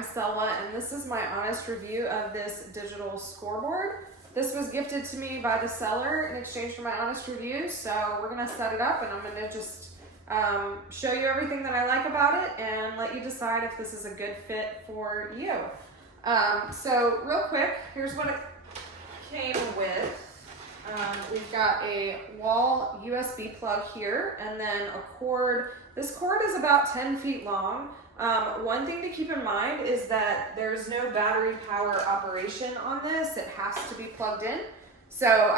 I'm Selma, and this is my honest review of this digital scoreboard. This was gifted to me by the seller in exchange for my honest review, so we're going to set it up and I'm going to just show you everything that I like about it and let you decide if this is a good fit for you. So real quick, here's what it came with. We've got a wall USB plug here and then a cord. This cord is about 10 feet long. One thing to keep in mind is that there's no battery power operation on this. It has to be plugged in. So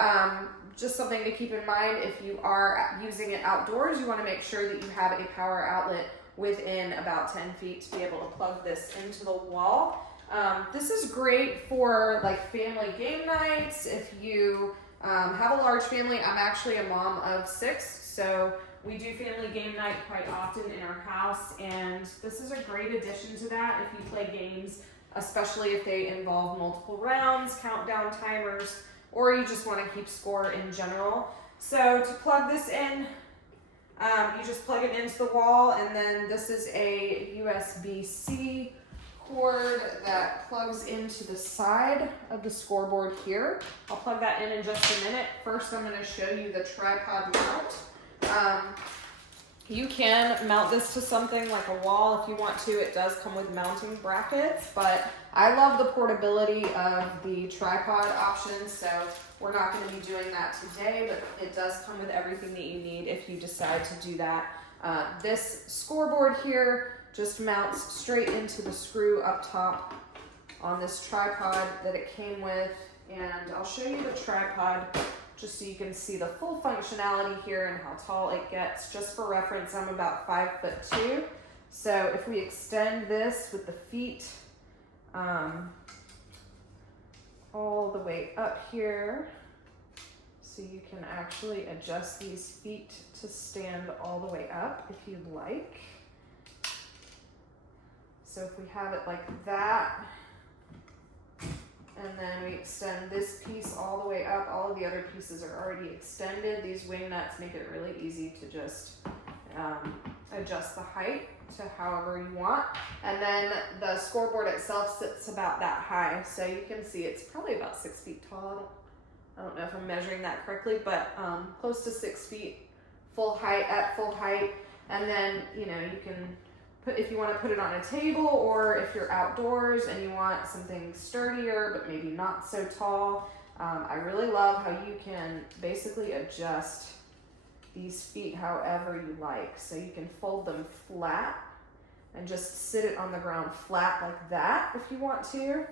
just something to keep in mind if you are using it outdoors, you want to make sure that you have a power outlet within about 10 feet to be able to plug this into the wall. This is great for like family game nights. If you have a large family, I'm actually a mom of 6, so we do family game night quite often in our house, and this is a great addition to that if you play games, especially if they involve multiple rounds, countdown timers, or you just want to keep score in general. So to plug this in, you just plug it into the wall, and then this is a USB-C cord that plugs into the side of the scoreboard here. I'll plug that in just a minute. First, I'm going to show you the tripod mount. You can mount this to something like a wall if you want to. It does come with mounting brackets, but I love the portability of the tripod option, so we're not going to be doing that today, but it does come with everything that you need if you decide to do that. This scoreboard here just mounts straight into the screw up top on this tripod that it came with, and I'll show you the tripod just so you can see the full functionality here and how tall it gets. Just for reference, I'm about 5'2", so if we extend this with the feet all the way up here, so you can actually adjust these feet to stand all the way up if you'd like. So if we have it like that, and then we extend this piece all the way up, all of the other pieces are already extended. These wing nuts make it really easy to just adjust the height to however you want. And then the scoreboard itself sits about that high. So you can see it's probably about 6 feet tall. I don't know if I'm measuring that correctly, but close to 6 feet at full height. And then, you know, you can if you want to put it on a table, or if you're outdoors and you want something sturdier but maybe not so tall. I really love how you can basically adjust these feet however you like. So you can fold them flat and just sit it on the ground flat like that if you want to.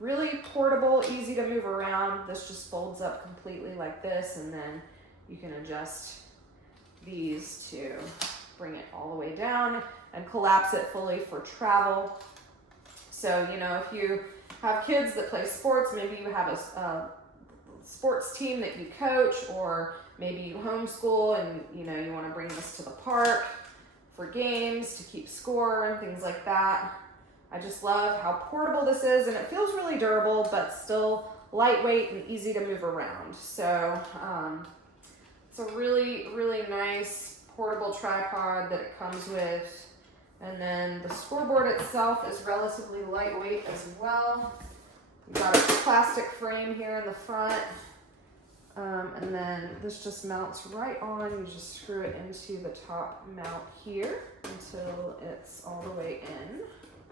Really portable, easy to move around. This just folds up completely like this, and then you can adjust these to bring it all the way down and collapse it fully for travel. So, you know, if you have kids that play sports, maybe you have a sports team that you coach, or maybe you homeschool and, you know, you want to bring this to the park for games to keep score and things like that. I just love how portable this is, and it feels really durable, but still lightweight and easy to move around. So it's a really, really nice portable tripod that it comes with. And then the scoreboard itself is relatively lightweight as well. We've got a plastic frame here in the front, and then this just mounts right on. You just screw it into the top mount here until it's all the way in.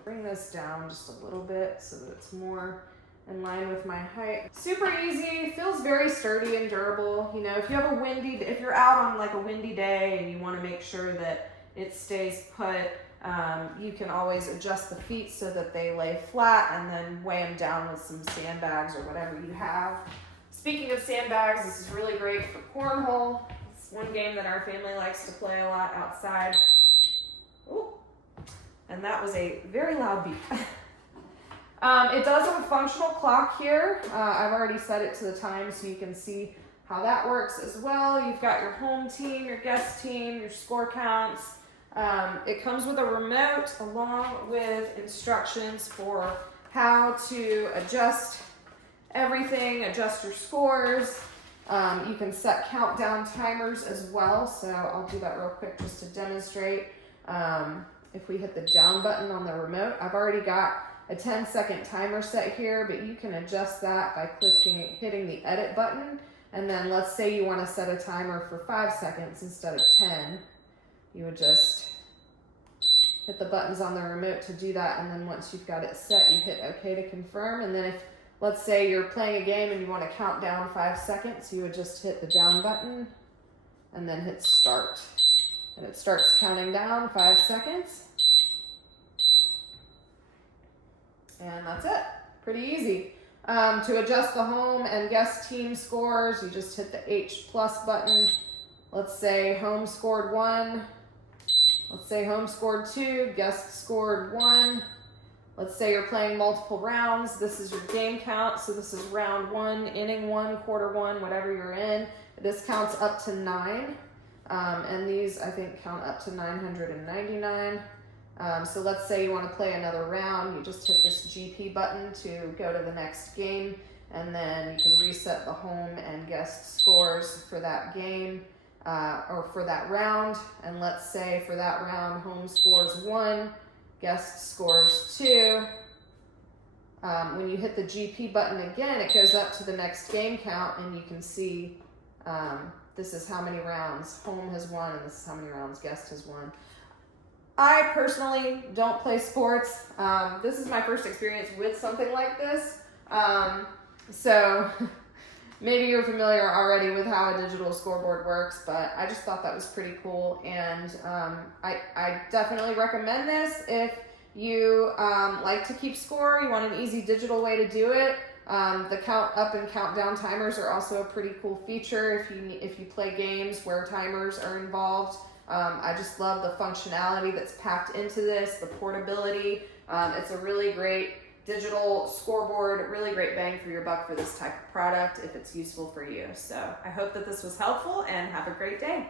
Bring this down just a little bit so that it's more in line with my height. Super easy, feels very sturdy and durable. You know, if you have if you're out on like a windy day and you want to make sure that it stays put, you can always adjust the feet so that they lay flat, and then weigh them down with some sandbags or whatever you have. Speaking of sandbags, this is really great for cornhole. It's one game that our family likes to play a lot outside. Ooh, and that was a very loud beep. It does have a functional clock here. I've already set it to the time so you can see how that works as well. You've got your home team, your guest team, your score counts. It comes with a remote along with instructions for how to adjust everything, adjust your scores. You can set countdown timers as well, so I'll do that real quick just to demonstrate. if we hit the down button on the remote, I've already got a 10-second timer set here, but you can adjust that by hitting the edit button. And then let's say you want to set a timer for 5 seconds instead of 10. You would just hit the buttons on the remote to do that. And then once you've got it set, you hit OK to confirm. And then if, let's say you're playing a game and you want to count down 5 seconds, you would just hit the down button and then hit start. And it starts counting down 5 seconds. And that's it. Pretty easy. To adjust the home and guest team scores, you just hit the H+ button. Let's say home scored 1. Let's say home scored 2, guest scored 1. Let's say you're playing multiple rounds. This is your game count. So this is round 1, inning 1, quarter 1, whatever you're in. This counts up to 9. And these, I think, count up to 999. So let's say you want to play another round. You just hit this GP button to go to the next game. And then you can reset the home and guest scores for that game or for that round. And let's say for that round, home scores 1, guest scores 2. When you hit the GP button again, it goes up to the next game count, and you can see this is how many rounds home has won, and this is how many rounds guest has won. I personally don't play sports. This is my first experience with something like this. So maybe you're familiar already with how a digital scoreboard works, but I just thought that was pretty cool. And I definitely recommend this if you like to keep score, you want an easy digital way to do it. The count up and count down timers are also a pretty cool feature if you play games where timers are involved. I just love the functionality that's packed into this, the portability. It's a really great digital scoreboard, really great bang for your buck for this type of product if it's useful for you. So I hope that this was helpful, and have a great day.